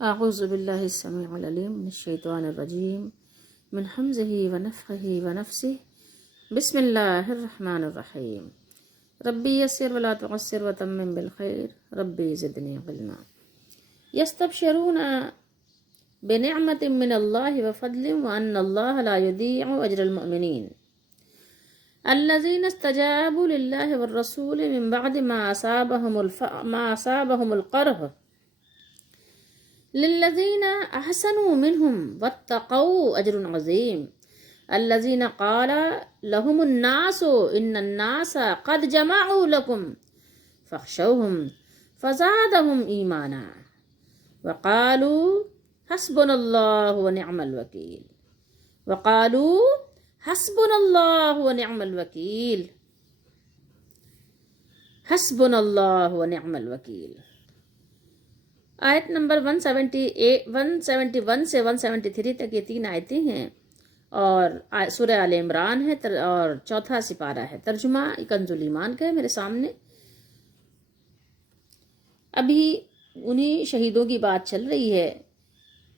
اعوذ باللہ السمیع العلیم من الشیطان الرجیم من حمزہ ونفخہ ونفسہ بسم اللہ الرحمن الرحیم ربی یسر ولا تعسر وتمم بالخیر ربی زدنی علما یستبشرون بنعمت من اللہ وفضل وان اللہ لا یضیع اجر المؤمنین الذین استجابوا للہ والرسول من بعد ما اصابهم القرح للذین احسنوا منہم واتقوا اجر عظیم الذین قال لهم الناس ان الناس قد جمعوا لكم فاخشوهم فزادهم ایمانا وقالوا حسبنا اللہ ونعم الوکیل وقالوا حسبنا اللہ ونعم الوکیل حسبنا اللہ ونعم الوکیل۔ آیت نمبر 171 سے 173 تک یہ 3 آیتیں ہیں اور سورہ آل عمران ہے اور چوتھا سپارہ ہے۔ ترجمہ کنز الایمان کا ہے میرے سامنے۔ ابھی انہی شہیدوں کی بات چل رہی ہے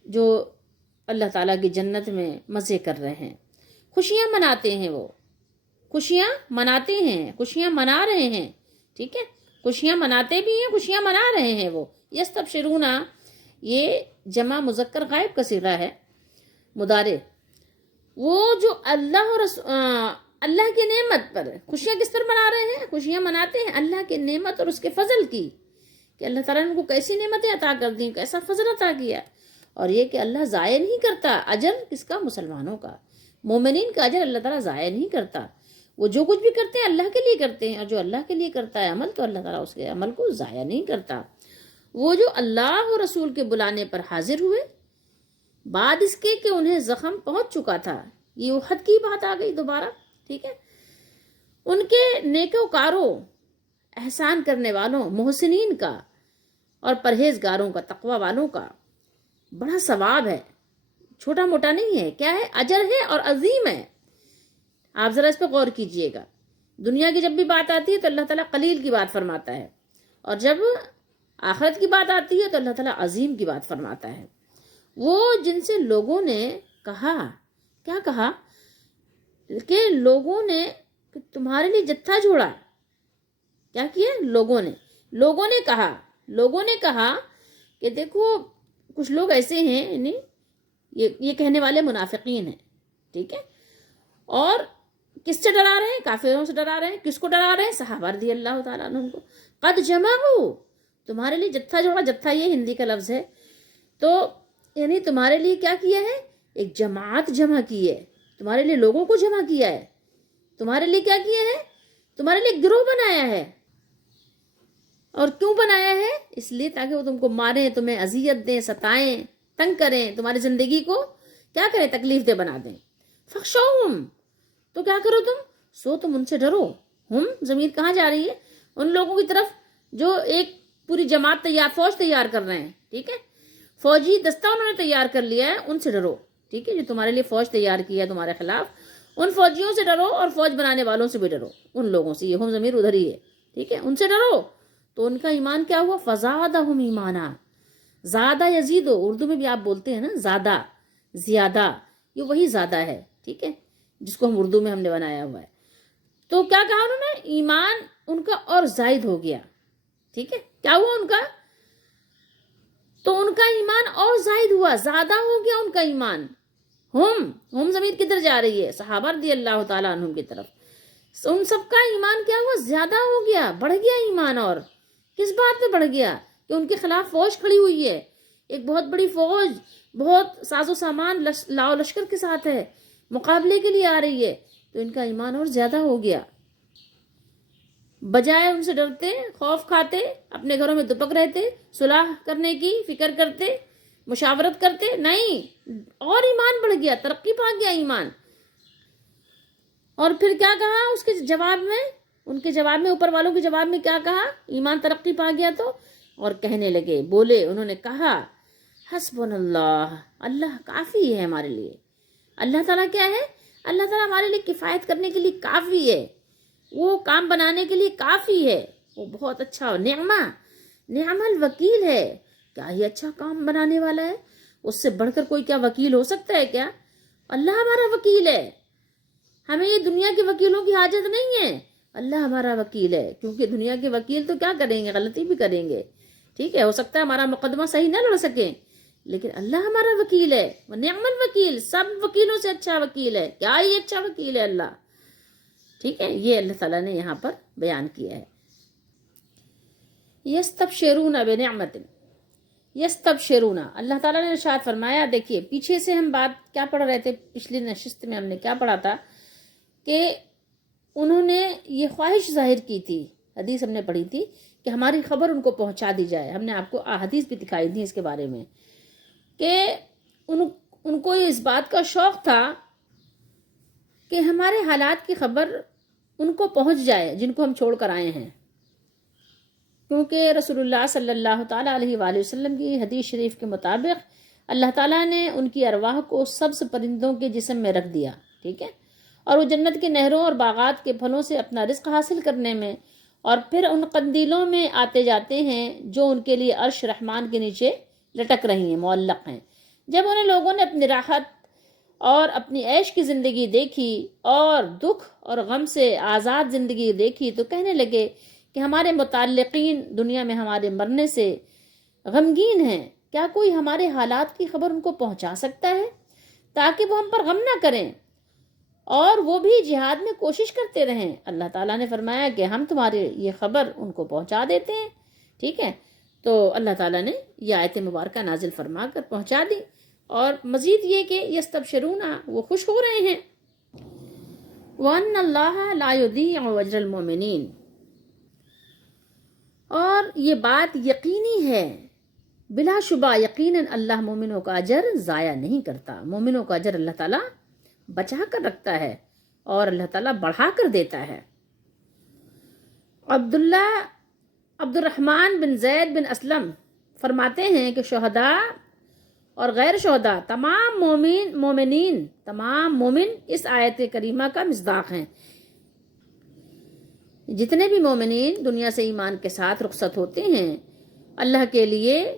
جو اللہ تعالیٰ کی جنت میں مزے کر رہے ہیں، خوشیاں مناتے ہیں، وہ خوشیاں مناتے ہیں، خوشیاں منا رہے ہیں، ٹھیک ہے، خوشیاں مناتے بھی ہیں، خوشیاں منا رہے ہیں۔ وہ یستبشرون یہ جمع مذکر غائب کا صیغہ ہے مضارع۔ وہ جو اللہ کی نعمت پر خوشیاں کس پر منا رہے ہیں؟ خوشیاں مناتے ہیں اللہ کی نعمت اور اس کے فضل کی، کہ اللہ تعالیٰ نے ان کو کیسی نعمتیں عطا کر دیں، کیسا فضل عطا کیا، اور یہ کہ اللہ ضائع نہیں کرتا اجر کس کا؟ مسلمانوں کا، مومنین کا اجر اللہ تعالیٰ ضائع نہیں کرتا۔ وہ جو کچھ بھی کرتے ہیں اللہ کے لیے کرتے ہیں، اور جو اللہ کے لیے کرتا ہے عمل تو اللہ تعالیٰ اس کے عمل کو ضائع نہیں کرتا۔ وہ جو اللہ اور رسول کے بلانے پر حاضر ہوئے بعد اس کے کہ انہیں زخم پہنچ چکا تھا، یہ احد کی بات آ گئی دوبارہ، ٹھیک ہے، ان کے نیکوکاروں، احسان کرنے والوں، محسنین کا اور پرہیزگاروں کا، تقوی والوں کا بڑا ثواب ہے، چھوٹا موٹا نہیں ہے، کیا ہے؟ اجر ہے اور عظیم ہے۔ آپ ذرا اس پہ غور کیجئے گا۔ دنیا کی جب بھی بات آتی ہے تو اللہ تعالیٰ قلیل کی بات فرماتا ہے، اور جب آخرت کی بات آتی ہے تو اللہ تعالیٰ عظیم کی بات فرماتا ہے۔ وہ جن سے لوگوں نے کہا، کیا کہا؟ کہ لوگوں نے تمہارے لیے جتھا جوڑا، کیا کیا؟ لوگوں نے کہا کہ دیکھو کچھ لوگ ایسے ہیں، یعنی یہ کہنے والے منافقین ہیں، ٹھیک ہے، اور کس سے ڈرا رہے ہیں؟ کافروں سے ڈرا رہے ہیں۔ کس کو ڈرا رہے ہیں؟ صحابہ رضی اللہ تعالیٰ عنہ کو۔ قد جمعوا، تمہارے لیے جتھا جوڑا، جتھا یہ ہندی کا لفظ ہے، تو یعنی تمہارے لیے کیا کیا ہے؟ ایک جماعت جمع کی ہے، تمہارے لیے لوگوں کو جمع کیا ہے، تمہارے لیے کیا کیا ہے؟ تمہارے لیے ایک گروہ بنایا ہے۔ اور کیوں بنایا ہے؟ اس لیے تاکہ وہ تم کو ماریں، تمہیں اذیت دیں، ستائیں، تنگ کریں، تمہاری زندگی کو کیا کریں؟ تکلیف دہ بنا دیں۔ فخشوہم، تو کیا کرو تم؟ سو تم ان سے ڈرو۔ ہم ضمیر کہاں جا رہی ہے؟ ان لوگوں کی طرف جو ایک پوری جماعت فوج تیار کر رہے ہیں، ٹھیک ہے، فوجی دستہ انہوں نے تیار کر لیا ہے، ان سے ڈرو، ٹھیک ہے، جو تمہارے لیے فوج تیار کی ہے تمہارے خلاف، ان فوجیوں سے ڈرو، اور فوج بنانے والوں سے بھی ڈرو، ان لوگوں سے، یہ ہم ضمیر ادھر ہی ہے، ٹھیک ہے، ان سے ڈرو۔ تو ان کا ایمان کیا ہوا؟ فزادہم ایمانا، زیادہ یزید، اردو میں بھی آپ بولتے ہیں نا زیادہ، زیادہ، یہ وہی زیادہ ہے، ٹھیک ہے، جس کو ہم اردو میں ہم نے بنایا ہوا ہے۔ تو کیا کہا انہوں نے؟ ایمان ان کا اور زائد ہو گیا، ٹھیک ہے، کیا ہوا ان کا؟ تو ان کا ایمان اور زائد ہوا، زیادہ ہو گیا ان کا ایمان۔ ہم ضمیر کدھر جا رہی ہے؟ صحابہ رضی اللہ تعالیٰ عنہم کی طرف۔ ان سب کا ایمان کیا ہوا؟ زیادہ ہو گیا، بڑھ گیا ایمان۔ اور کس بات پہ بڑھ گیا؟ کہ ان کے خلاف فوج کھڑی ہوئی ہے، ایک بہت بڑی فوج، بہت ساز و سامان لاؤ لشکر کے ساتھ ہے، مقابلے کے لیے آ رہی ہے، تو ان کا ایمان اور زیادہ ہو گیا۔ بجائے ان سے ڈرتے، خوف کھاتے، اپنے گھروں میں دپک رہتے، صلح کرنے کی فکر کرتے، مشاورت کرتے، نہیں، اور ایمان بڑھ گیا، ترقی پا گیا ایمان۔ اور پھر کیا کہا اس کے جواب میں؟ ان کے جواب میں، اوپر والوں کے جواب میں کیا کہا؟ ایمان ترقی پا گیا تو، اور کہنے لگے، بولے، انہوں نے کہا، حسبنا اللہ، اللہ کافی ہے ہمارے لیے۔ اللہ تعالیٰ کیا ہے؟ اللہ تعالیٰ ہمارے لیے کفایت کرنے کے لیے کافی ہے، وہ کام بنانے کے لیے کافی ہے، وہ بہت اچھا، نعم الوکیل ہے، کیا ہی اچھا کام بنانے والا ہے، اس سے بڑھ کر کوئی کیا وکیل ہو سکتا ہے کیا؟ اللہ ہمارا وکیل ہے، ہمیں یہ دنیا کے وکیلوں کی حاجت نہیں ہے، اللہ ہمارا وکیل ہے، کیونکہ دنیا کے وکیل تو کیا کریں گے، غلطی بھی کریں گے، ٹھیک ہے، ہو سکتا ہے ہمارا مقدمہ صحیح نہ لڑ سکیں، لیکن اللہ ہمارا وکیل ہے، ونعم الوکیل، سب وکیلوں سے اچھا وکیل ہے، کیا ہی اچھا وکیل ہے اللہ، ٹھیک ہے، یہ اللہ تعالیٰ نے یہاں پر بیان کیا ہے۔ یستبشرون بنعمت، یستبشرون، اللہ تعالیٰ نے ارشاد فرمایا، دیکھیے پیچھے سے ہم بات کیا پڑھ رہے تھے، پچھلی نشست میں ہم نے کیا پڑھا تھا کہ انہوں نے یہ خواہش ظاہر کی تھی، حدیث ہم نے پڑھی تھی کہ ہماری خبر ان کو پہنچا دی جائے، ہم نے آپ کو احادیث بھی دکھائی تھی اس کے بارے میں کہ ان کو اس بات کا شوق تھا کہ ہمارے حالات کی خبر ان کو پہنچ جائے جن کو ہم چھوڑ کر آئے ہیں، کیونکہ رسول اللہ صلی اللہ تعالیٰ علیہ وآلہ وسلم کی حدیث شریف کے مطابق اللہ تعالیٰ نے ان کی ارواح کو سبز پرندوں کے جسم میں رکھ دیا، ٹھیک ہے، اور وہ جنت کے نہروں اور باغات کے پھلوں سے اپنا رزق حاصل کرنے میں، اور پھر ان قندیلوں میں آتے جاتے ہیں جو ان کے لیے عرش رحمان کے نیچے لٹک رہی ہیں، معلق ہیں۔ جب انہیں لوگوں نے اپنی راحت اور اپنی عیش کی زندگی دیکھی اور دکھ اور غم سے آزاد زندگی دیکھی تو کہنے لگے کہ ہمارے متعلقین دنیا میں ہمارے مرنے سے غمگین ہیں، کیا کوئی ہمارے حالات کی خبر ان کو پہنچا سکتا ہے تاکہ وہ ہم پر غم نہ کریں اور وہ بھی جہاد میں کوشش کرتے رہیں؟ اللہ تعالیٰ نے فرمایا کہ ہم تمہاری یہ خبر ان کو پہنچا دیتے ہیں، ٹھیک ہے، تو اللہ تعالیٰ نے یہ آیت مبارکہ نازل فرما کر پہنچا دی، اور مزید یہ کہ یستبشرون، وہ خوش ہو رہے ہیں، وَأَنَّ اللَّهَ لَا يُضِيعُ أَجْرَ الْمُؤْمِنِينَ، اور یہ بات یقینی ہے، بلا شبہ یقیناً اللہ مومنوں کا اجر ضائع نہیں کرتا، مومنوں کا اجر اللہ تعالیٰ بچا کر رکھتا ہے اور اللہ تعالیٰ بڑھا کر دیتا ہے۔ عبد الرحمن بن زید بن اسلم فرماتے ہیں کہ شہداء اور غیر شہداء تمام مومن اس آیت کریمہ کا مصداق ہیں۔ جتنے بھی مومنین دنیا سے ایمان کے ساتھ رخصت ہوتے ہیں اللہ کے لیے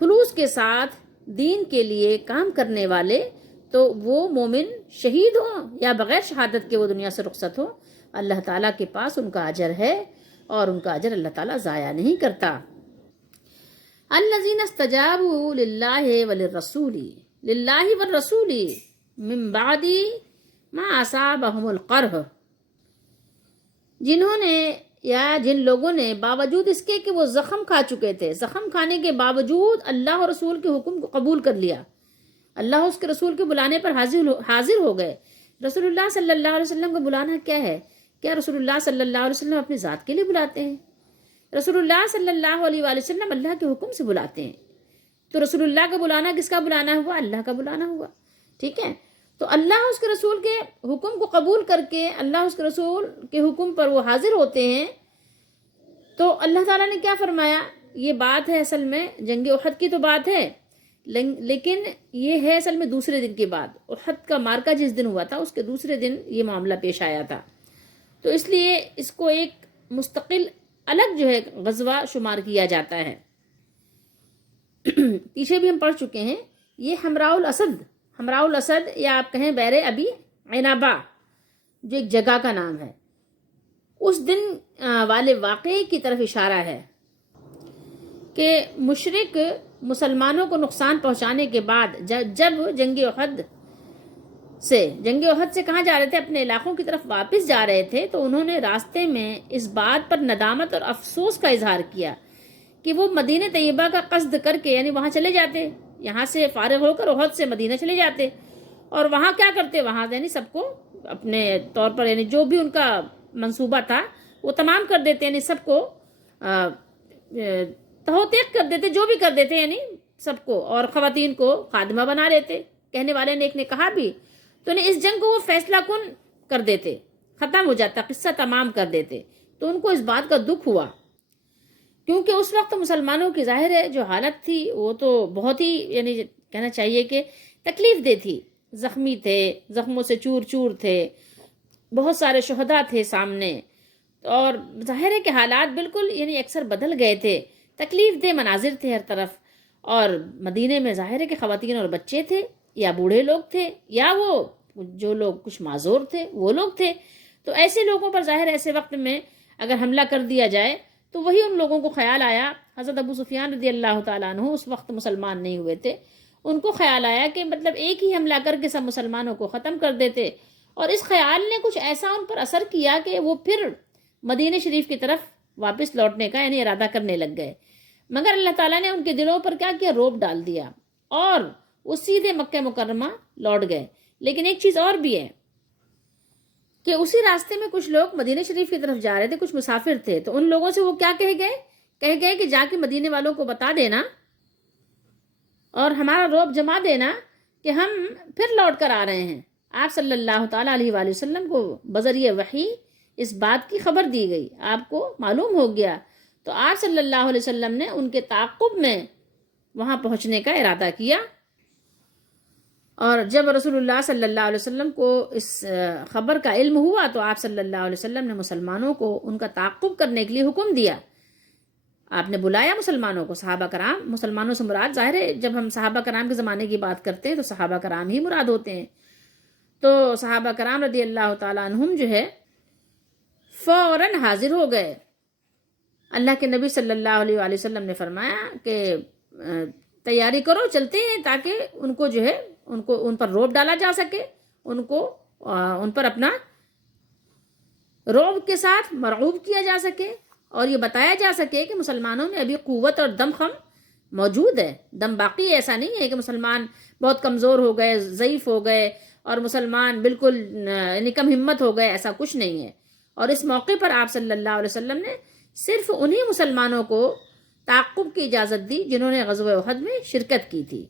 خلوص کے ساتھ دین کے لیے کام کرنے والے، تو وہ مومن شہید ہوں یا بغیر شہادت کے وہ دنیا سے رخصت ہوں، اللہ تعالیٰ کے پاس ان کا اجر ہے اور ان کا اجر اللہ تعالیٰ ضائع نہیں کرتا۔ الذین استجابوا للہ والرسول من بعد ما اصابہم القرح، جنہوں نے یا جن لوگوں نے باوجود اس کے کہ وہ زخم کھا چکے تھے، زخم کھانے کے باوجود اللہ اور رسول کے حکم کو قبول کر لیا، اللہ اس کے رسول کے بلانے پر حاضر ہو گئے۔ رسول اللہ صلی اللہ علیہ وسلم کا بلانا کیا ہے؟ کیا رسول اللہ صلی اللہ علیہ وسلم اپنی ذات کے لیے بلاتے ہیں؟ رسول اللہ صلی اللہ علیہ وآلہ وسلم اللہ کے حکم سے بلاتے ہیں، تو رسول اللہ کا بلانا کس کا بلانا ہوا؟ اللہ کا بلانا ہوا، ٹھیک ہے، تو اللہ اس کے رسول کے حکم کو قبول کر کے اللہ اس کے رسول کے حکم پر وہ حاضر ہوتے ہیں، تو اللہ تعالیٰ نے کیا فرمایا؟ یہ بات ہے اصل میں جنگ احد کی تو بات ہے، لیکن یہ ہے اصل میں دوسرے دن کی بات، احد کا مارکا جس دن ہوا تھا اس کے دوسرے دن یہ معاملہ پیش آیا تھا، تو اس لیے اس کو ایک مستقل الگ جو ہے غزوہ شمار کیا جاتا ہے۔ پیچھے بھی ہم پڑھ چکے ہیں، یہ حمراء الاسد یا آپ کہیں بحر ابی عنابہ جو ایک جگہ کا نام ہے، اس دن والے واقعے کی طرف اشارہ ہے کہ مشرک مسلمانوں کو نقصان پہنچانے کے بعد جب جنگ احد سے کہاں جا رہے تھے؟ اپنے علاقوں کی طرف واپس جا رہے تھے، تو انہوں نے راستے میں اس بات پر ندامت اور افسوس کا اظہار کیا کہ وہ مدینہ طیبہ کا قصد کر کے یعنی وہاں چلے جاتے، یہاں سے فارغ ہو کر احد سے مدینہ چلے جاتے، اور وہاں کیا کرتے؟ وہاں یعنی سب کو اپنے طور پر یعنی جو بھی ان کا منصوبہ تھا وہ تمام کر دیتے، یعنی سب کو تہوتیق کر دیتے، جو بھی کر دیتے، یعنی سب کو، اور خواتین کو خادمہ بنا لیتے۔ کہنے والے نے ایک نے کہا بھی تو انہیں اس جنگ کو وہ فیصلہ کن کر دیتے، ختم ہو جاتا، قصہ تمام کر دیتے، تو ان کو اس بات کا دکھ ہوا، کیونکہ اس وقت مسلمانوں کی ظاہر ہے جو حالت تھی وہ تو بہت ہی یعنی کہنا چاہیے کہ تکلیف دہ تھی، زخمی تھے، زخموں سے چور چور تھے، بہت سارے شہداء تھے سامنے، اور ظاہر ہے کہ حالات بالکل یعنی اکثر بدل گئے تھے، تکلیف دہ مناظر تھے ہر طرف، اور مدینے میں ظاہر ہے کہ خواتین اور بچے تھے، یا بوڑھے لوگ تھے، یا وہ جو لوگ کچھ معذور تھے وہ لوگ تھے. تو ایسے لوگوں پر ظاہر ایسے وقت میں اگر حملہ کر دیا جائے تو وہی ان لوگوں کو خیال آیا. حضرت ابو سفیان رضی اللہ تعالیٰ عنہ اس وقت مسلمان نہیں ہوئے تھے. ان کو خیال آیا کہ مطلب ایک ہی حملہ کر کے سب مسلمانوں کو ختم کر دیتے، اور اس خیال نے کچھ ایسا ان پر اثر کیا کہ وہ پھر مدینہ شریف کی طرف واپس لوٹنے کا یعنی ارادہ کرنے لگ گئے. مگر اللہ تعالیٰ نے ان کے دلوں پر کیا کیا، رعب ڈال دیا، اور وہ سیدھے مکہ مکرمہ لوٹ گئے. لیکن ایک چیز اور بھی ہے کہ اسی راستے میں کچھ لوگ مدینہ شریف کی طرف جا رہے تھے، کچھ مسافر تھے. تو ان لوگوں سے وہ کیا کہہ گئے کہ جا کے مدینے والوں کو بتا دینا اور ہمارا رعب جما دینا کہ ہم پھر لوٹ کر آ رہے ہیں. آپ صلی اللہ تعالیٰ علیہ وآلہ وسلم کو بذریعہ وحی اس بات کی خبر دی گئی، آپ کو معلوم ہو گیا. تو آپ صلی اللہ علیہ وسلم نے ان کے تعاقب میں وہاں پہنچنے کا ارادہ کیا. اور جب رسول اللہ صلی اللہ علیہ وسلم کو اس خبر کا علم ہوا تو آپ صلی اللہ علیہ وسلم نے مسلمانوں کو ان کا تعاقب کرنے کے لیے حکم دیا. آپ نے بلایا مسلمانوں کو، صحابہ کرام. مسلمانوں سے مراد ظاہر ہے جب ہم صحابہ کرام کے زمانے کی بات کرتے ہیں تو صحابہ کرام ہی مراد ہوتے ہیں. تو صحابہ کرام رضی اللہ تعالیٰ عنہم جو ہے فوراً حاضر ہو گئے. اللہ کے نبی صلی اللہ علیہ وآلہ وسلم نے فرمایا کہ تیاری کرو، چلتے ہیں، تاکہ ان کو جو ہے ان پر رعب ڈالا جا سکے، ان پر اپنا رعب کے ساتھ مرعوب کیا جا سکے، اور یہ بتایا جا سکے کہ مسلمانوں میں ابھی قوت اور دم خم موجود ہے، دم باقی ہے. ایسا نہیں ہے کہ مسلمان بہت کمزور ہو گئے، ضعیف ہو گئے اور مسلمان بالکل یعنی کم ہمت ہو گئے، ایسا کچھ نہیں ہے. اور اس موقع پر آپ صلی اللہ علیہ وسلم نے صرف انہی مسلمانوں کو تعاقب کی اجازت دی جنہوں نے غزوہ احد میں شرکت کی تھی.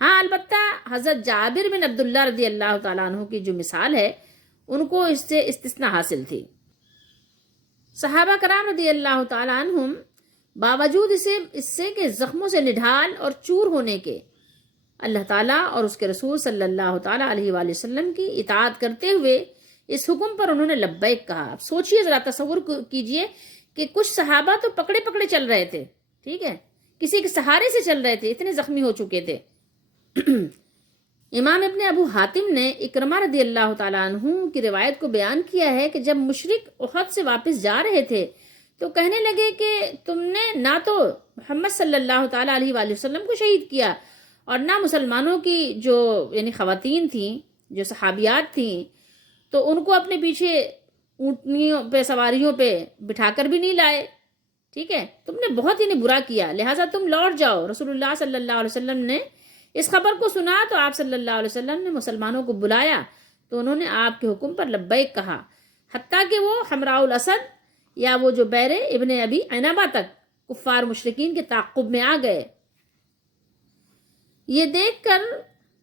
ہاں البتہ حضرت جابر بن عبداللہ رضی اللہ تعالیٰ عنہ کی جو مثال ہے ان کو اس سے استثناء حاصل تھی. صحابہ کرام رضی اللہ تعالیٰ عنہم باوجود اس سے کہ زخموں سے نڈھال اور چور ہونے کے اللہ تعالیٰ اور اس کے رسول صلی اللہ تعالیٰ علیہ وآلہ وسلم کی اطاعت کرتے ہوئے اس حکم پر انہوں نے لبیک کہا. اب سوچئے ذرا، تصور کیجئے کہ کچھ صحابہ تو پکڑے چل رہے تھے، ٹھیک ہے، کسی کے سہارے سے چل رہے تھے، اتنے زخمی ہو چکے تھے. امام ابن ابو حاتم نے اکرمہ رضی اللہ تعالیٰ عنہ کی روایت کو بیان کیا ہے کہ جب مشرک احد سے واپس جا رہے تھے تو کہنے لگے کہ تم نے نہ تو محمد صلی اللہ تعالیٰ علیہ وآلہ وسلم کو شہید کیا اور نہ مسلمانوں کی جو یعنی خواتین تھیں، جو صحابیات تھیں، تو ان کو اپنے پیچھے اونٹنیوں پہ، سواریوں پہ بٹھا کر بھی نہیں لائے. ٹھیک ہے، تم نے بہت ہی برا کیا، لہٰذا تم لوٹ جاؤ. رسول اللہ صلی اللہ علیہ وسلم نے اس خبر کو سنا تو آپ صلی اللہ علیہ وسلم نے مسلمانوں کو بلایا تو انہوں نے آپ کے حکم پر لبیک کہا، حتیٰ کہ وہ حمراء الاسد یا وہ جو بیر ابن ابی عنبہ تک کفار مشرکین کے تعاقب میں آ گئے. یہ دیکھ کر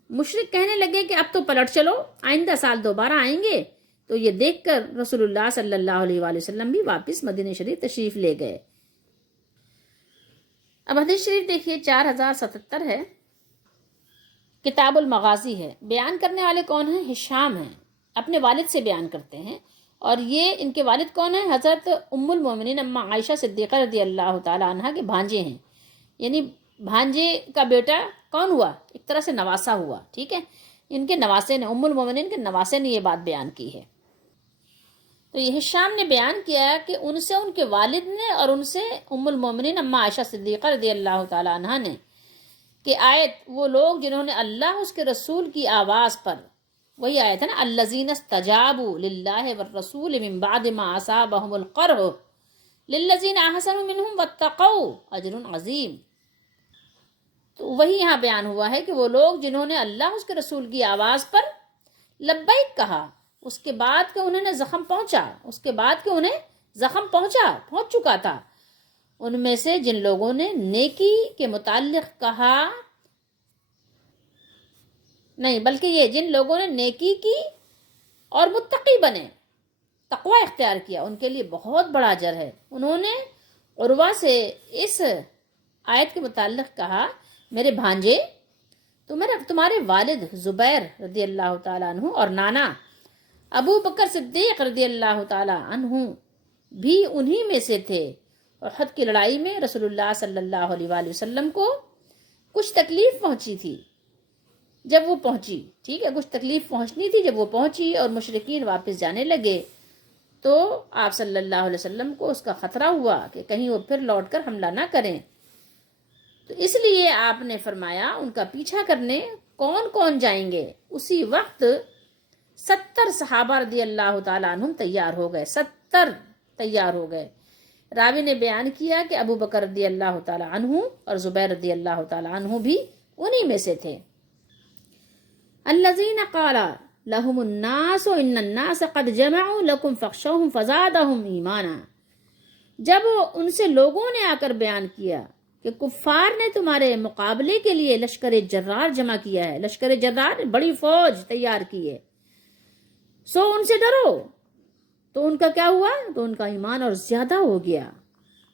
مشرک کہنے لگے کہ اب تو پلٹ چلو، آئندہ سال دوبارہ آئیں گے. تو یہ دیکھ کر رسول اللہ صلی اللہ علیہ وآلہ وسلم بھی واپس مدینہ شریف تشریف لے گئے. اب حدیث شریف دیکھیے 4077 ہے، کتاب المغازی ہے. بیان کرنے والے کون ہیں؟ ہشام ہیں، اپنے والد سے بیان کرتے ہیں. اور یہ ان کے والد کون ہیں؟ حضرت ام المومنین اما عائشہ صدیقہ رضی اللہ تعالی عنہ کے بھانجے ہیں. یعنی بھانجے کا بیٹا کون ہوا؟ ایک طرح سے نواسا ہوا. ٹھیک ہے، ان کے نواسے نے، ام المومنین کے نواسے نے یہ بات بیان کی ہے. تو یہ ہشام نے بیان کیا کہ ان سے ان کے والد نے اور ان سے ام المومنین اما عائشہ صدیقہ رضی اللہ تعالی عنہ نے کہ آیت وہ لوگ جنہوں نے اللہ اس کے رسول کی آواز پر، وہی آیت ہے نا، الذین استجابوا للہ والرسول من بعد ما اصابهم القرح للذین احسنوا منہم واتقوا اجر عظیم. تو وہی یہاں بیان ہوا ہے کہ وہ لوگ جنہوں نے اللہ اس کے رسول کی آواز پر لبیک کہا، اس کے بعد کہ انہیں زخم پہنچا، اس کے بعد کہ انہیں زخم پہنچ چکا تھا، ان میں سے جن لوگوں نے نیکی کے متعلق کہا، نہیں بلکہ یہ جن لوگوں نے نیکی کی اور متقی بنے، تقوی اختیار کیا، ان کے لیے بہت بڑا اجر ہے. انہوں نے عروہ سے اس آیت کے متعلق کہا، میرے بھانجے، تمہارے والد زبیر رضی اللہ تعالیٰ عنہ اور نانا ابو بکر صدیق رضی اللہ تعالیٰ عنہ بھی انہی میں سے تھے، احد کی لڑائی میں رسول اللہ صلی اللہ علیہ وآلہ وسلم کو کچھ تکلیف پہنچی تھی جب وہ پہنچی، ٹھیک ہے، کچھ تکلیف پہنچنی تھی جب وہ پہنچی اور مشرکین واپس جانے لگے تو آپ صلی اللہ علیہ وسلم کو اس کا خطرہ ہوا کہ کہیں وہ پھر لوٹ کر حملہ نہ کریں، تو اس لیے آپ نے فرمایا ان کا پیچھا کرنے کون کون جائیں گے۔ اسی وقت 70 صحابہ رضی اللہ تعالیٰ عنہم تیار ہو گئے، 70 تیار ہو گئے۔ راوی نے بیان کیا کہ ابو بکر رضی اللہ تعالیٰ عنہ اور زبیر رضی اللہ تعالیٰ عنہ بھی انہی میں سے تھے۔ الذین قال لهم الناس ان الناس قد جمعوا لكم فاخشوهم فزادهم ایمانا، جب ان سے لوگوں نے آ کر بیان کیا کہ کفار نے تمہارے مقابلے کے لیے لشکر جرار جمع کیا ہے، لشکر جرار بڑی فوج تیار کی ہے، سو ان سے ڈرو، تو ان کا کیا ہوا؟ تو ان کا ایمان اور زیادہ ہو گیا۔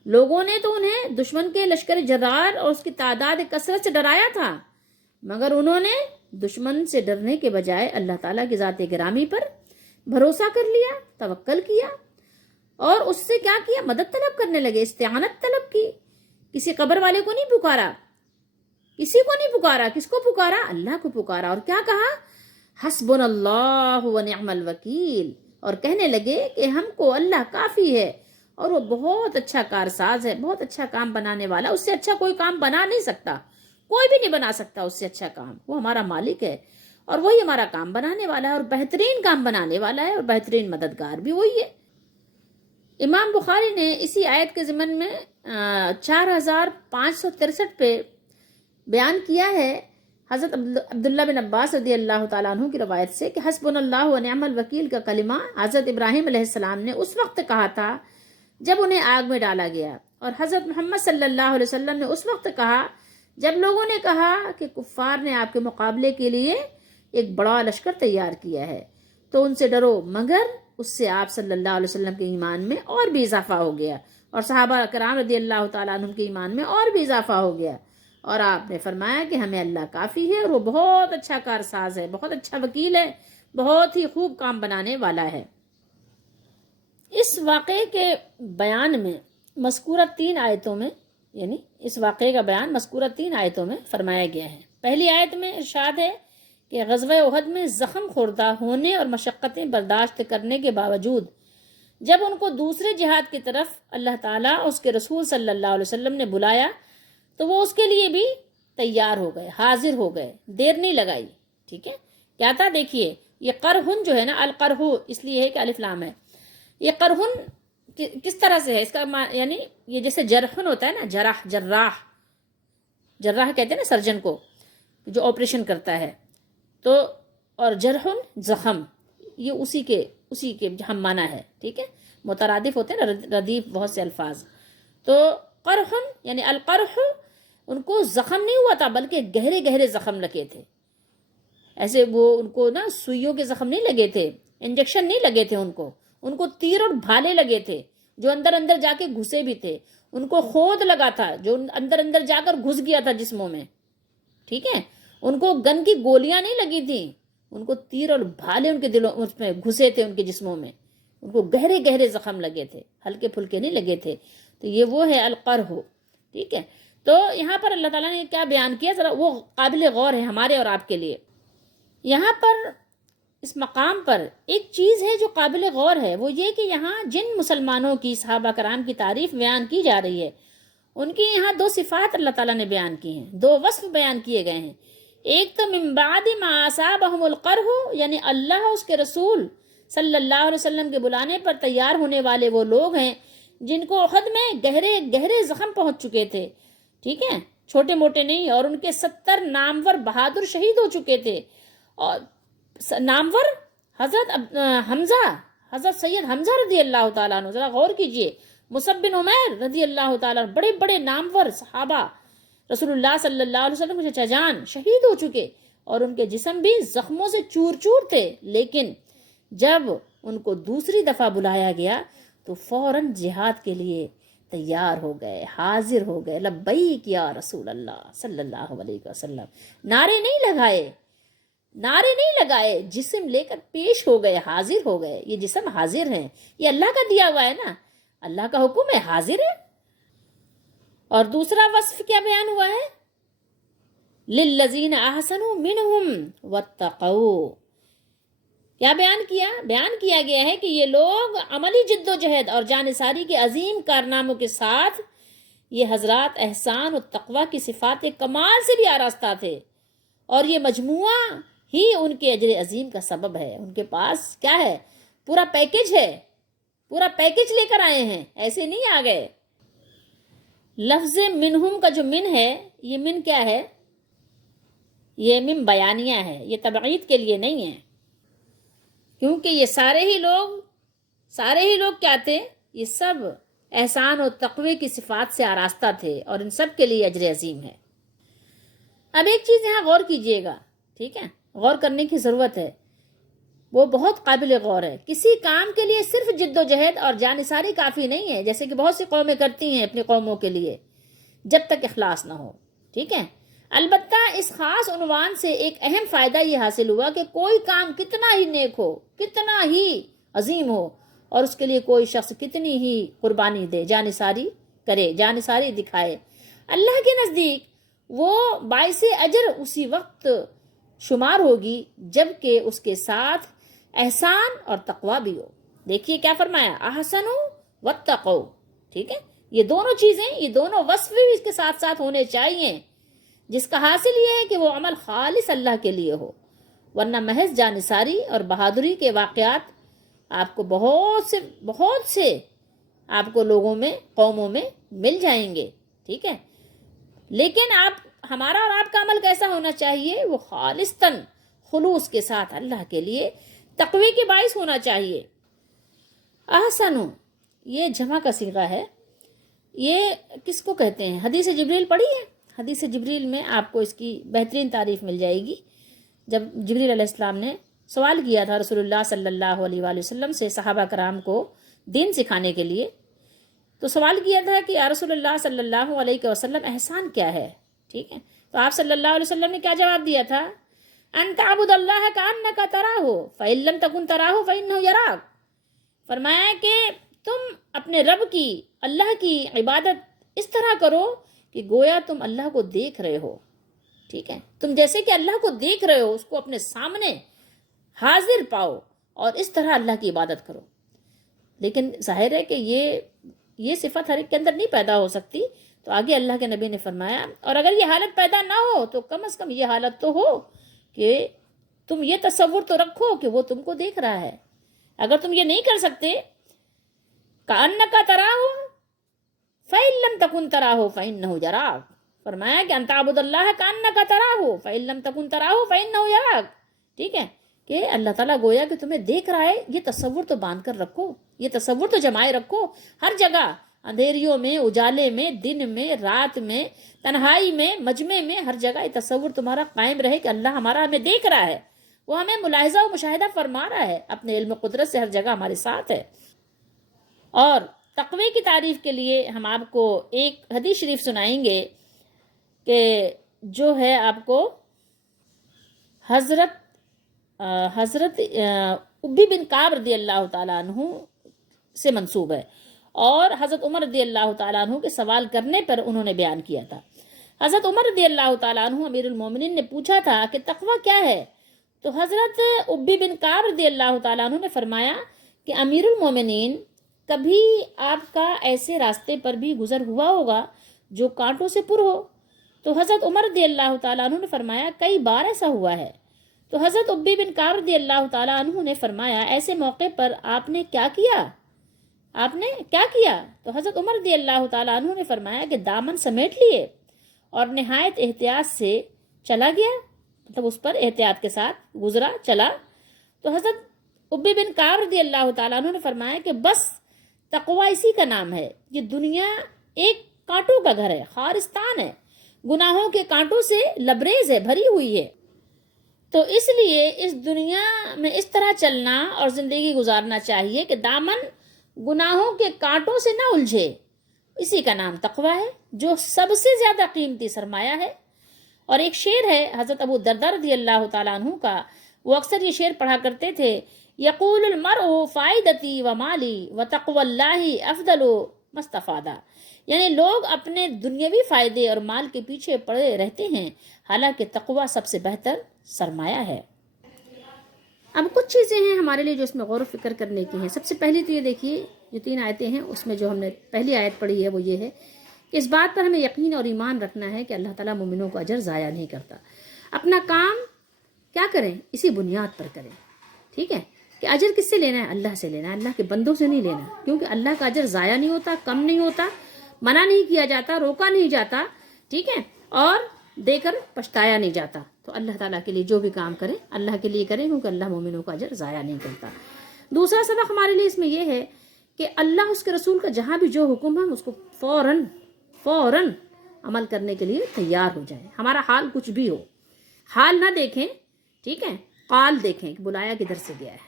لوگوں نے تو انہیں دشمن کے لشکر جرار اور اس کی تعداد کثرت سے ڈرایا تھا، مگر انہوں نے دشمن سے ڈرنے کے بجائے اللہ تعالیٰ کی ذات گرامی پر بھروسہ کر لیا، توکل کیا اور اس سے کیا کیا؟ مدد طلب کرنے لگے، استعانت طلب کی۔ کسی قبر والے کو نہیں پکارا، کسی کو نہیں پکارا، کس کو پکارا؟ اللہ کو پکارا، اور کیا کہا؟ حسبنا اللہ ونعم الوکیل، اور کہنے لگے کہ ہم کو اللہ کافی ہے اور وہ بہت اچھا کارساز ہے، بہت اچھا کام بنانے والا، اس سے اچھا کوئی کام بنا نہیں سکتا، کوئی بھی نہیں بنا سکتا اس سے اچھا کام، وہ ہمارا مالک ہے اور وہی ہمارا کام بنانے والا ہے اور بہترین کام بنانے والا ہے اور بہترین مددگار بھی وہی ہے۔ امام بخاری نے اسی آیت کے ضمن میں 4563 پہ بیان کیا ہے حضرت عبداللہ بن عباس رضی اللہ تعالیٰ عنہ کی روایت سے کہ حسبنا اللہ ونعم الوکیل کا کلمہ حضرت ابراہیم علیہ السلام نے اس وقت کہا تھا جب انہیں آگ میں ڈالا گیا، اور حضرت محمد صلی اللہ علیہ وسلم نے اس وقت کہا جب لوگوں نے کہا کہ کفار نے آپ کے مقابلے کے لیے ایک بڑا لشکر تیار کیا ہے تو ان سے ڈرو، مگر اس سے آپ صلی اللہ علیہ وسلم کے ایمان میں اور بھی اضافہ ہو گیا اور صحابہ کرام رضی اللہ تعالیٰ عنہ کے ایمان میں اور بھی اضافہ ہو گیا، اور آپ نے فرمایا کہ ہمیں اللہ کافی ہے اور وہ بہت اچھا کارساز ہے، بہت اچھا وکیل ہے، بہت ہی خوب کام بنانے والا ہے۔ اس واقعے کے بیان میں مذکورہ 3 آیتوں میں، یعنی اس واقعے کا بیان مذکورہ 3 آیتوں میں فرمایا گیا ہے۔ پہلی آیت میں ارشاد ہے کہ غزوہ احد میں زخم خوردہ ہونے اور مشقتیں برداشت کرنے کے باوجود جب ان کو دوسرے جہاد کی طرف اللہ تعالیٰ اور اس کے رسول صلی اللہ علیہ وسلم نے بلایا تو وہ اس کے لیے بھی تیار ہو گئے، حاضر ہو گئے، دیر نہیں لگائی، ٹھیک ہے۔ کیا تھا؟ دیکھیے، یہ قرہن جو ہے نا، القرہ اس لیے ہے کہ الف لام ہے، یہ قرہن کس طرح سے ہے؟ اس کا یعنی یہ جیسے جرحن ہوتا ہے نا، جراح کہتے ہیں نا سرجن کو جو آپریشن کرتا ہے، تو اور جرحن زخم، یہ اسی کے ہم معنی ہے، ٹھیک ہے، مترادف ہوتے ہیں نا، ردیف بہت سے الفاظ۔ تو قرحن یعنی القرح، ان کو زخم نہیں ہوا تھا بلکہ گہرے گہرے زخم لگے تھے، ایسے وہ ان کو نا سوئیوں کے زخم نہیں لگے تھے، انجیکشن نہیں لگے تھے، ان کو تیر اور بھالے لگے تھے جو اندر جا کے گھسے بھی تھے، ان کو خود لگا تھا جو اندر جا کر گھس گیا تھا جسموں میں، ٹھیک ہے، ان کو گن کی گولیاں نہیں لگی تھیں، ان کو تیر اور بھالے ان کے دلوں اس میں گھسے تھے، ان کے جسموں میں ان کو گہرے گہرے زخم لگے تھے، ہلکے پھلکے نہیں لگے تھے، تو یہ وہ ہے القرح، ٹھیک ہے۔ تو یہاں پر اللہ تعالیٰ نے کیا بیان کیا، ذرا وہ قابل غور ہے ہمارے اور آپ کے لیے۔ یہاں پر اس مقام پر ایک چیز ہے جو قابل غور ہے، وہ یہ کہ یہاں جن مسلمانوں کی صحابہ کرام کی تعریف بیان کی جا رہی ہے ان کی یہاں 2 صفات اللہ تعالیٰ نے بیان کی ہیں، 2 وصف بیان کیے گئے ہیں۔ ایک تو من بعد ما اصابہم القرح، یعنی اللہ اس کے رسول صلی اللہ علیہ وسلم کے بلانے پر تیار ہونے والے وہ لوگ ہیں جن کو احد میں گہرے گہرے زخم پہنچ چکے تھے، ٹھیک ہے، چھوٹے موٹے نہیں، اور ان کے 70 نامور بہادر شہید ہو چکے تھے، اور نامور حضرت سید حمزہ رضی اللہ تعالیٰ عنہ، ذرا غور کیجئے، مصعب بن عمیر رضی اللہ تعالیٰ عنہ، بڑے بڑے نامور صحابہ رسول اللہ صلی اللہ علیہ وسلم کے چچا جان شہید ہو چکے، اور ان کے جسم بھی زخموں سے چور چور تھے، لیکن جب ان کو دوسری دفعہ بلایا گیا تو فوراً جہاد کے لیے تیار ہو گئے، حاضر ہو گئے، لبیک یا رسول اللہ صلی اللہ علیہ وسلم، نعرے نہیں لگائے، جسم لے کر پیش ہو گئے، حاضر ہو گئے۔ یہ جسم حاضر ہیں، یہ اللہ کا دیا ہوا ہے نا، اللہ کا حکم ہے، حاضر ہے، اور دوسرا وصف کیا بیان ہوا ہے؟ للذین احسنوا منہم واتقوا. کیا بیان کیا؟ بیان کیا گیا ہے کہ یہ لوگ عملی جد و جہد اور جانثاری کے عظیم کارناموں کے ساتھ یہ حضرات احسان و تقوی کی صفات کمال سے بھی آراستہ تھے، اور یہ مجموعہ ہی ان کے اجر عظیم کا سبب ہے. ان کے پاس کیا ہے؟ پورا پیکج ہے، پورا پیکج لے کر آئے ہیں، ایسے نہیں آ گئے. لفظ منہم کا جو من ہے، یہ من کیا ہے؟ یہ من بیانیہ ہے، یہ تبعید کے لیے نہیں ہے، کیونکہ یہ سارے ہی لوگ کیا تھے؟ یہ سب احسان و تقوی کی صفات سے آراستہ تھے، اور ان سب کے لیے اجر عظیم ہے. اب ایک چیز یہاں غور کیجئے گا، ٹھیک ہے؟ غور کرنے کی ضرورت ہے، وہ بہت قابل غور ہے. کسی کام کے لیے صرف جد و جہد اور جانثاری کافی نہیں ہے، جیسے کہ بہت سی قومیں کرتی ہیں اپنی قوموں کے لیے، جب تک اخلاص نہ ہو. ٹھیک ہے؟ البتہ اس خاص عنوان سے ایک اہم فائدہ یہ حاصل ہوا کہ کوئی کام کتنا ہی نیک ہو، کتنا ہی عظیم ہو، اور اس کے لیے کوئی شخص کتنی ہی قربانی دے، جانثاری کرے، جانثاری دکھائے، اللہ کے نزدیک وہ باعث اجر اسی وقت شمار ہوگی جب کہ اس کے ساتھ احسان اور تقوی بھی ہو. دیکھیے کیا فرمایا، احسنوا واتقوا. ٹھیک ہے؟ یہ دونوں چیزیں، یہ دونوں وصف بھی اس کے ساتھ ساتھ ہونے چاہیے، جس کا حاصل یہ ہے کہ وہ عمل خالص اللہ کے لیے ہو، ورنہ محض جانثاری اور بہادری کے واقعات آپ کو بہت سے آپ کو لوگوں میں، قوموں میں مل جائیں گے. ٹھیک ہے؟ لیکن ہمارا اور آپ کا عمل کیسا ہونا چاہیے؟ وہ خالصتاً خلوص کے ساتھ اللہ کے لیے تقوی کے باعث ہونا چاہیے. احسنوا یہ جمع کا صیغہ ہے. یہ کس کو کہتے ہیں؟ حدیث جبریل پڑھی ہے؟ حدیث جبریل میں آپ کو اس کی بہترین تعریف مل جائے گی. جب جبریل علیہ السلام نے سوال کیا تھا رسول اللہ صلی اللہ علیہ وآلہ وسلم سے صحابہ کرام کو دین سکھانے کے لیے، تو سوال کیا تھا کہ یا رسول اللہ صلی اللہ علیہ وسلم احسان کیا ہے؟ ٹھیک ہے؟ تو آپ صلی اللہ علیہ وسلم نے کیا جواب دیا تھا؟ ان تعبد اللہ کأنک تراہ فإن لم تکن تراہ فإنہ یراک. فرمایا کہ تم اپنے رب کی، اللہ کی عبادت اس طرح کرو کہ گویا تم اللہ کو دیکھ رہے ہو. ٹھیک ہے؟ تم جیسے کہ اللہ کو دیکھ رہے ہو، اس کو اپنے سامنے حاضر پاؤ، اور اس طرح اللہ کی عبادت کرو. لیکن ظاہر ہے کہ یہ صفت ہر ایک کے اندر نہیں پیدا ہو سکتی. تو آگے اللہ کے نبی نے فرمایا، اور اگر یہ حالت پیدا نہ ہو تو کم از کم یہ حالت تو ہو کہ تم یہ تصور تو رکھو کہ وہ تم کو دیکھ رہا ہے. اگر تم یہ نہیں کر سکتے، کأنک تراہ فإن لم تکن تراہ فإنہ یراک. فرمایا کہ ان تعبد اللہ کأنک تراہ فإن لم تکن تراہ فإنہ یراک. ٹھیک ہے؟ کہ اللہ تعالیٰ گویا کہ تمہیں دیکھ رہا ہے. یہ تصور تو باندھ کر رکھو، یہ تصور تو جمائے رکھو ہر جگہ، اندھیریوں میں، اجالے میں، دن میں، رات میں، تنہائی میں، مجمع میں، ہر جگہ یہ تصور تمہارا قائم رہے کہ اللہ ہمیں دیکھ رہا ہے، وہ ہمیں ملاحظہ و مشاہدہ فرما رہا ہے، اپنے علم و قدرت سے ہر جگہ ہمارے ساتھ ہے. اور تقوی کی تعریف کے لیے ہم آپ کو ایک حدیث شریف سنائیں گے کہ جو ہے آپ کو حضرت ابی بن کعب رضی اللہ تعالیٰ عنہ سے منسوب ہے، اور حضرت عمر رضی اللہ تعالیٰ عنہ کے سوال کرنے پر انہوں نے بیان کیا تھا. حضرت عمر رضی اللہ تعالیٰ عنہ امیر المومنین نے پوچھا تھا کہ تقوی کیا ہے؟ تو حضرت ابی بن کعب رضی اللہ تعالیٰ عنہ نے فرمایا کہ امیر المومنین، کبھی آپ کا ایسے راستے پر بھی گزر ہوا ہوگا جو کانٹوں سے پر ہو؟ تو حضرت عمر رضی اللہ تعالیٰ عنہ نے فرمایا کئی بار ایسا ہوا ہے. تو حضرت ابی بن کعب رضی اللہ تعالیٰ عنہ نے فرمایا ایسے موقع پر آپ نے کیا کیا؟ آپ نے کیا کیا؟ تو حضرت عمر رضی اللہ تعالیٰ عنہ نے فرمایا کہ دامن سمیٹ لیے اور نہایت احتیاط سے چلا گیا، مطلب اس پر احتیاط کے ساتھ گزرا، چلا. تو حضرت ابی بن کعب رضی اللہ تعالیٰ عنہ نے فرمایا کہ بس تقوی اسی کا نام ہے. یہ دنیا ایک کانٹوں کا گھر ہے، خارستان ہے، گناہوں کے کانٹوں سے لبریز ہے، بھری ہوئی ہے. تو اس لیے اس دنیا میں اس طرح چلنا اور زندگی گزارنا چاہیے کہ دامن گناہوں کے کانٹوں سے نہ الجھے. اسی کا نام تقوی ہے، جو سب سے زیادہ قیمتی سرمایہ ہے. اور ایک شعر ہے حضرت ابو درداء رضی اللہ تعالیٰ عنہ کا، وہ اکثر یہ شعر پڑھا کرتے تھے، یقول المرء فائدتی و مالی و تقوی اللہ افضل مستفادہ، یعنی لوگ اپنے دنیاوی فائدے اور مال کے پیچھے پڑے رہتے ہیں، حالانکہ تقوی سب سے بہتر سرمایہ ہے۔ اب کچھ چیزیں ہیں ہمارے لیے جو اس میں غور و فکر کرنے کی ہیں۔ سب سے پہلی تو یہ دیکھیے، جو 3 آیتیں ہیں اس میں جو ہم نے پہلی آیت پڑھی ہے وہ یہ ہے کہ اس بات پر ہمیں یقین اور ایمان رکھنا ہے کہ اللہ تعالیٰ مومنوں کو اجر ضائع نہیں کرتا۔ اپنا کام کیا کریں؟ اسی بنیاد پر کریں، ٹھیک ہے؟ کہ اجر کس سے لینا ہے؟ اللہ سے لینا ہے، اللہ کے بندوں سے نہیں لینا، کیونکہ اللہ کا اجر ضائع نہیں ہوتا، کم نہیں ہوتا، منع نہیں کیا جاتا، روکا نہیں جاتا، ٹھیک ہے، اور دے کر پچھتایا نہیں جاتا۔ تو اللہ تعالیٰ کے لیے جو بھی کام کریں اللہ کے لیے کریں، کیونکہ اللہ مومنوں کا اجر ضائع نہیں کرتا۔ دوسرا سبق ہمارے لیے اس میں یہ ہے کہ اللہ اس کے رسول کا جہاں بھی جو حکم ہے ہم اس کو فوراً عمل کرنے کے لیے تیار ہو جائیں، ہمارا حال کچھ بھی ہو، حال نہ دیکھیں، ٹھیک ہے، قال دیکھیں کہ بلایا کدھر سے گیا ہے،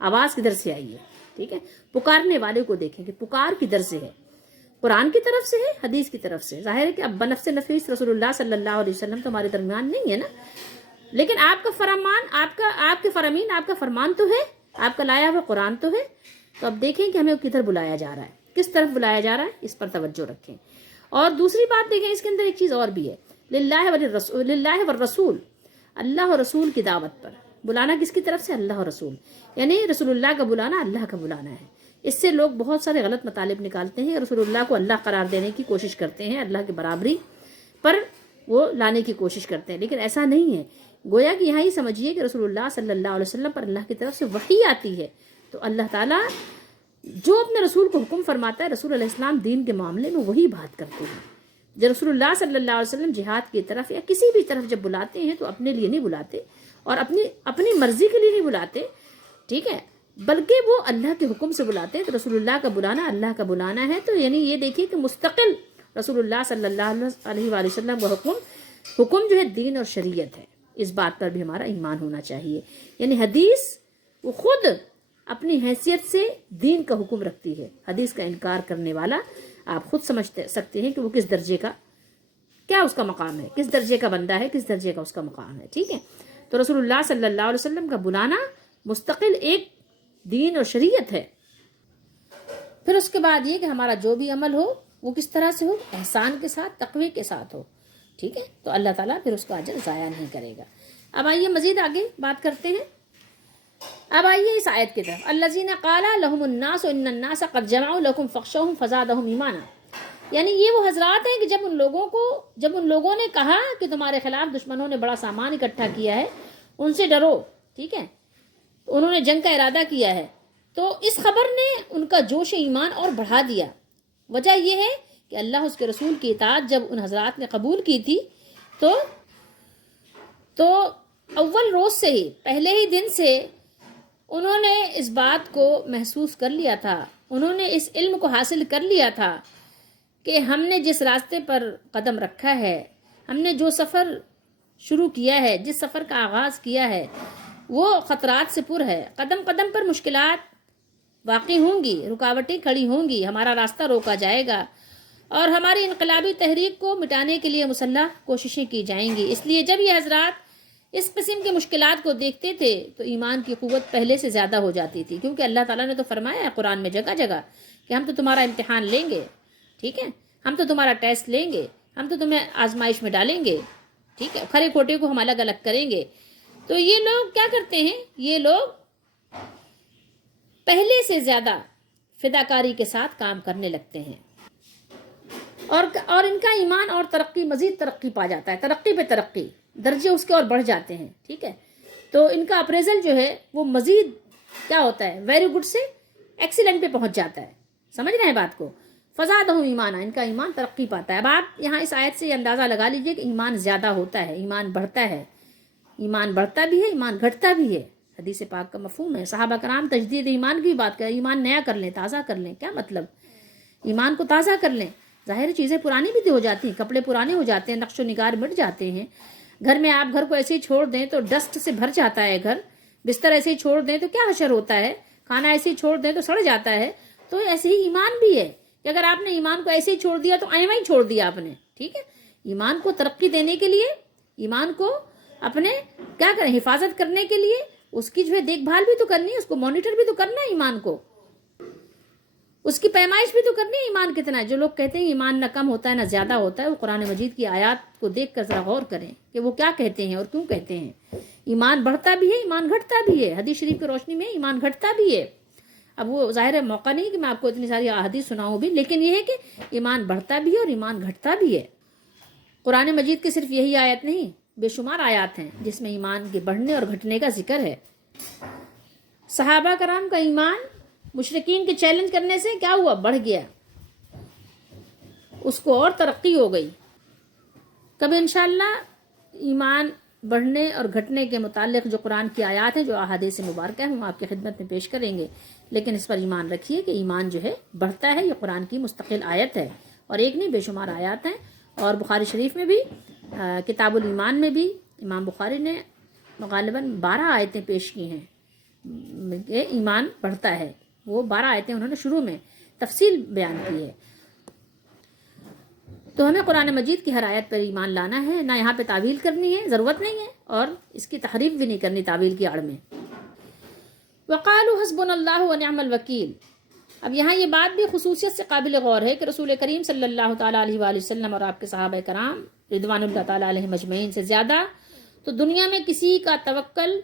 آواز کدھر سے آئی ہے، ٹھیک ہے، پکارنے والے کو دیکھیں کہ پکار کدھر سے ہے، قرآن کی طرف سے ہے، حدیث کی طرف سے۔ ظاہر ہے کہ اب بنفس نفیس رسول اللہ صلی اللہ علیہ وسلم تو ہمارے درمیان نہیں ہے نا، لیکن آپ کا فرمان، آپ کے فرامین، آپ کا فرمان تو ہے، آپ کا لایا ہوا قرآن تو ہے۔ تو اب دیکھیں کہ ہمیں کدھر بلایا جا رہا ہے، کس طرف بلایا جا رہا ہے، اس پر توجہ رکھیں۔ اور دوسری بات دیکھیں، اس کے اندر ایک چیز اور بھی ہے، للہ والرسول، اللہ اور رسول کی دعوت پر بلانا، کس کی طرف سے؟ اللہ اور رسول، یعنی رسول اللہ کا بلانا اللہ کا بلانا ہے۔ اس سے لوگ بہت سارے غلط مطالب نکالتے ہیں، رسول اللہ کو اللہ قرار دینے کی کوشش کرتے ہیں، اللہ کی برابری پر وہ لانے کی کوشش کرتے ہیں، لیکن ایسا نہیں ہے۔ گویا کہ یہاں ہی سمجھیے کہ رسول اللہ صلی اللہ علیہ وسلم پر اللہ کی طرف سے وحی آتی ہے، تو اللہ تعالیٰ جو اپنے رسول کو حکم فرماتا ہے، رسول علیہ السلام دین کے معاملے میں وہی بات کرتے ہیں۔ جب رسول اللہ صلی اللہ علیہ وسلم جہاد کی طرف یا کسی بھی طرف جب بلاتے ہیں تو اپنے لیے نہیں بلاتے اور اپنی مرضی کے لیے نہیں بلاتے، ٹھیک ہے، بلکہ وہ اللہ کے حکم سے بلاتے ہیں۔ تو رسول اللہ کا بلانا اللہ کا بلانا ہے، تو یعنی یہ دیکھیے کہ مستقل رسول اللہ صلی اللہ علیہ وآلہ وسلم کا حکم جو ہے دین اور شریعت ہے، اس بات پر بھی ہمارا ایمان ہونا چاہیے۔ یعنی حدیث وہ خود اپنی حیثیت سے دین کا حکم رکھتی ہے، حدیث کا انکار کرنے والا آپ خود سمجھ سکتے ہیں کہ وہ کس درجے کا، کیا اس کا مقام ہے، کس درجے کا بندہ ہے، کس درجے کا اس کا مقام ہے، ٹھیک ہے۔ تو رسول اللہ صلی اللہ علیہ وسلم کا بلانا مستقل ایک دین اور شریعت ہے۔ پھر اس کے بعد یہ کہ ہمارا جو بھی عمل ہو وہ کس طرح سے ہو؟ احسان کے ساتھ، تقوی کے ساتھ ہو، ٹھیک ہے، تو اللہ تعالیٰ پھر اس کا اجر ضائع نہیں کرے گا۔ اب آئیے مزید آگے بات کرتے ہیں۔ اب آئیے اس آیت کی طرف، الذین قال لهم الناس ان الناس قد جمعوا لكم فاخشوهم فزادهم ایمانا، یعنی یہ وہ حضرات ہیں کہ جب ان لوگوں نے کہا کہ تمہارے خلاف دشمنوں نے بڑا سامان اکٹھا کیا ہے، ان سے ڈرو، ٹھیک ہے، انہوں نے جنگ کا ارادہ کیا ہے، تو اس خبر نے ان کا جوش ایمان اور بڑھا دیا۔ وجہ یہ ہے کہ اللہ اس کے رسول کی اطاعت جب ان حضرات نے قبول کی تھی تو اول روز سے ہی، پہلے ہی دن سے انہوں نے اس بات کو محسوس کر لیا تھا، انہوں نے اس علم کو حاصل کر لیا تھا کہ ہم نے جس راستے پر قدم رکھا ہے، ہم نے جو سفر شروع کیا ہے، جس سفر کا آغاز کیا ہے، وہ خطرات سے پر ہے، قدم قدم پر مشکلات واقع ہوں گی، رکاوٹیں کھڑی ہوں گی، ہمارا راستہ روکا جائے گا اور ہماری انقلابی تحریک کو مٹانے کے لیے مسلح کوششیں کی جائیں گی۔ اس لیے جب یہ حضرات اس قسم کی مشکلات کو دیکھتے تھے تو ایمان کی قوت پہلے سے زیادہ ہو جاتی تھی، کیونکہ اللہ تعالیٰ نے تو فرمایا ہے قرآن میں جگہ جگہ کہ ہم تو تمہارا امتحان لیں گے، ٹھیک ہے، ہم تو تمہارا ٹیسٹ لیں گے، ہم تو تمہیں آزمائش میں ڈالیں گے، ٹھیک ہے، کھرے کھوٹے کو ہم الگ الگ کریں گے۔ تو یہ لوگ کیا کرتے ہیں؟ یہ لوگ پہلے سے زیادہ فداکاری کے ساتھ کام کرنے لگتے ہیں اور ان کا ایمان اور ترقی، مزید ترقی پا جاتا ہے، ترقی پہ ترقی، درجے اس کے اور بڑھ جاتے ہیں، ٹھیک ہے۔ تو ان کا اپریزل جو ہے وہ مزید کیا ہوتا ہے؟ ویری گڈ سے ایکسیلنٹ پہ پہنچ جاتا ہے، سمجھ رہے ہیں بات کو؟ فزادہم ایمانا، ان کا ایمان ترقی پاتا ہے۔ اب آپ یہاں اس آیت سے یہ اندازہ لگا لیجئے کہ ایمان زیادہ ہوتا ہے، ایمان بڑھتا ہے، ایمان بڑھتا بھی ہے، ایمان گھٹتا بھی ہے، حدیث پاک کا مفہوم ہے۔ صحابہ کرام تجدید ایمان کی بات کریں، ایمان نیا کر لیں، تازہ کر لیں، کیا مطلب؟ ایمان کو تازہ کر لیں، ظاہر چیزیں پرانی بھی ہو جاتی ہیں، کپڑے پرانے ہو جاتے ہیں، نقش و نگار مٹ جاتے ہیں، گھر میں آپ گھر کو ایسے ہی چھوڑ دیں تو ڈسٹ سے بھر جاتا ہے گھر، بستر ایسے ہی چھوڑ دیں تو کیا حشر ہوتا ہے، کھانا ایسے ہی چھوڑ دیں تو سڑ جاتا ہے۔ تو ایسے ہی ایمان بھی ہے کہ اگر آپ نے ایمان کو ایسے ہی چھوڑ دیا تو ایویں ہی چھوڑ دیا آپ نے، ٹھیک ہے۔ ایمان کو ترقی دینے کے لیے، ایمان کو اپنے کیا کریں، حفاظت کرنے کے لیے اس کی جو ہے دیکھ بھال بھی تو کرنی ہے، اس کو مانیٹر بھی تو کرنا ہے ایمان کو، اس کی پیمائش بھی تو کرنی ہے ایمان کتنا ہے. جو لوگ کہتے ہیں ایمان نہ کم ہوتا ہے نہ زیادہ ہوتا ہے، وہ قرآن مجید کی آیات کو دیکھ کر ذرا غور کریں کہ وہ کیا کہتے ہیں اور کیوں کہتے ہیں. ایمان بڑھتا بھی ہے، ایمان گھٹتا بھی ہے. حدیث شریف کی روشنی میں ایمان گھٹتا بھی ہے. اب وہ ظاہر ہے موقع نہیں کہ میں آپ کو اتنی ساری احادیث سناؤں بھی، لیکن یہ ہے کہ ایمان بڑھتا بھی ہے اور ایمان گھٹتا بھی ہے. قرآن مجید کی صرف یہی آیت نہیں، بے شمار آیات ہیں جس میں ایمان کے بڑھنے اور گھٹنے کا ذکر ہے. صحابہ کرام کا ایمان مشرکین کے چیلنج کرنے سے کیا ہوا؟ بڑھ گیا، اس کو اور ترقی ہو گئی. کبھی انشاءاللہ ایمان بڑھنے اور گھٹنے کے متعلق جو قرآن کی آیات ہیں، جو احادیث مبارکہ ہیں، ہم آپ کی خدمت میں پیش کریں گے. لیکن اس پر ایمان رکھیے کہ ایمان جو ہے بڑھتا ہے. یہ قرآن کی مستقل آیت ہے، اور ایک نہیں بے شمار آیات ہیں. اور بخاری شریف میں بھی، کتاب الایمان میں بھی امام بخاری نے غالباً 12 آیتیں پیش کی ہیں کہ ایمان بڑھتا ہے. وہ 12 آیتیں انہوں نے شروع میں تفصیل بیان کی ہے. تو ہمیں قرآن مجید کی ہر آیت پر ایمان لانا ہے، نہ یہاں پہ تعویل کرنی ہے، ضرورت نہیں ہے، اور اس کی تحریف بھی نہیں کرنی تعویل کی آڑ میں. وقالوا حسبنا اللہ ونعم الوکیل. اب یہاں یہ بات بھی خصوصیت سے قابل غور ہے کہ رسول کریم صلی اللہ تعالیٰ علیہ وآلہ وسلم اور آپ کے صحابہ کرام رضوان اللہ تعالیٰ علیہ مجمعین سے زیادہ تو دنیا میں کسی کا توکل،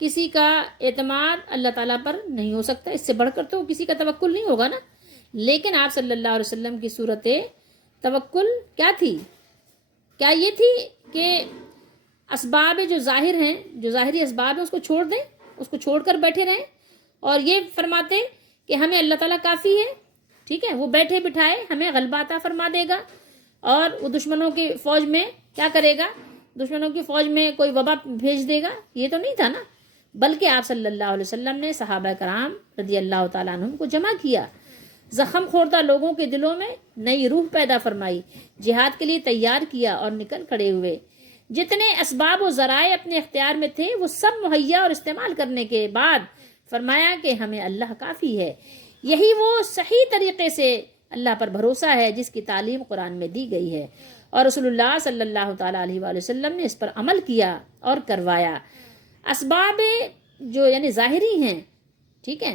کسی کا اعتماد اللہ تعالیٰ پر نہیں ہو سکتا. اس سے بڑھ کر تو کسی کا توکل نہیں ہوگا نا. لیکن آپ صلی اللہ علیہ وسلم کی صورت توکل کیا تھی؟ کیا یہ تھی کہ اسباب جو ظاہر ہیں، جو ظاہری اسباب ہیں، اس کو چھوڑ دیں، اس کو چھوڑ کر بیٹھے رہیں اور یہ فرماتے کہ ہمیں اللہ تعالیٰ کافی ہے، ٹھیک ہے، وہ بیٹھے بٹھائے ہمیں غلبہ عطا فرما دے گا، اور وہ دشمنوں کی فوج میں کیا کرے گا؟ دشمنوں کی فوج میں کوئی وبا بھیج دے گا. یہ تو نہیں تھا نا. بلکہ آپ صلی اللہ علیہ وسلم نے صحابہ کرام رضی اللہ تعالیٰ عنہم کو جمع کیا، زخم خوردہ لوگوں کے دلوں میں نئی روح پیدا فرمائی، جہاد کے لیے تیار کیا اور نکل کھڑے ہوئے. جتنے اسباب و ذرائع اپنے اختیار میں تھے وہ سب مہیا اور استعمال کرنے کے بعد فرمایا کہ ہمیں اللہ کافی ہے. یہی وہ صحیح طریقے سے اللہ پر بھروسہ ہے جس کی تعلیم قرآن میں دی گئی ہے، اور رسول اللہ صلی اللہ تعالیٰ علیہ وآلہ وسلم نے اس پر عمل کیا اور کروایا. اسباب جو یعنی ظاہری ہیں، ٹھیک ہے،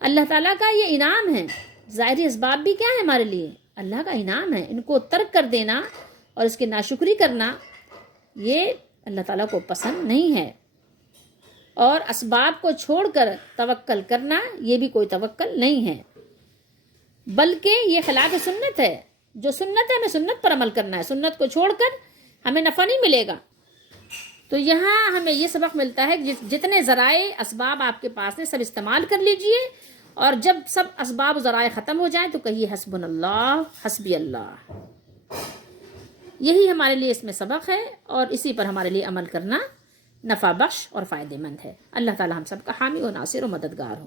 اللہ تعالیٰ کا یہ انعام ہے. ظاہری اسباب بھی کیا ہے ہمارے لیے؟ اللہ کا انعام ہے. ان کو ترک کر دینا اور اس کی ناشکری کرنا یہ اللہ تعالیٰ کو پسند نہیں ہے. اور اسباب کو چھوڑ کر توکل کرنا یہ بھی کوئی توکل نہیں ہے، بلکہ یہ خلاف سنت ہے. جو سنت ہے ہمیں سنت پر عمل کرنا ہے، سنت کو چھوڑ کر ہمیں نفع نہیں ملے گا. تو یہاں ہمیں یہ سبق ملتا ہے کہ جتنے ذرائع اسباب آپ کے پاس ہیں سب استعمال کر لیجئے، اور جب سب اسباب و ذرائع ختم ہو جائیں تو کہیے حسبنا اللہ حسبی اللہ. یہی ہمارے لیے اس میں سبق ہے، اور اسی پر ہمارے لیے عمل کرنا نفع بخش اور فائدہ مند ہے. اللہ تعالی ہم سب کا حامی و ناصر و مددگار ہو.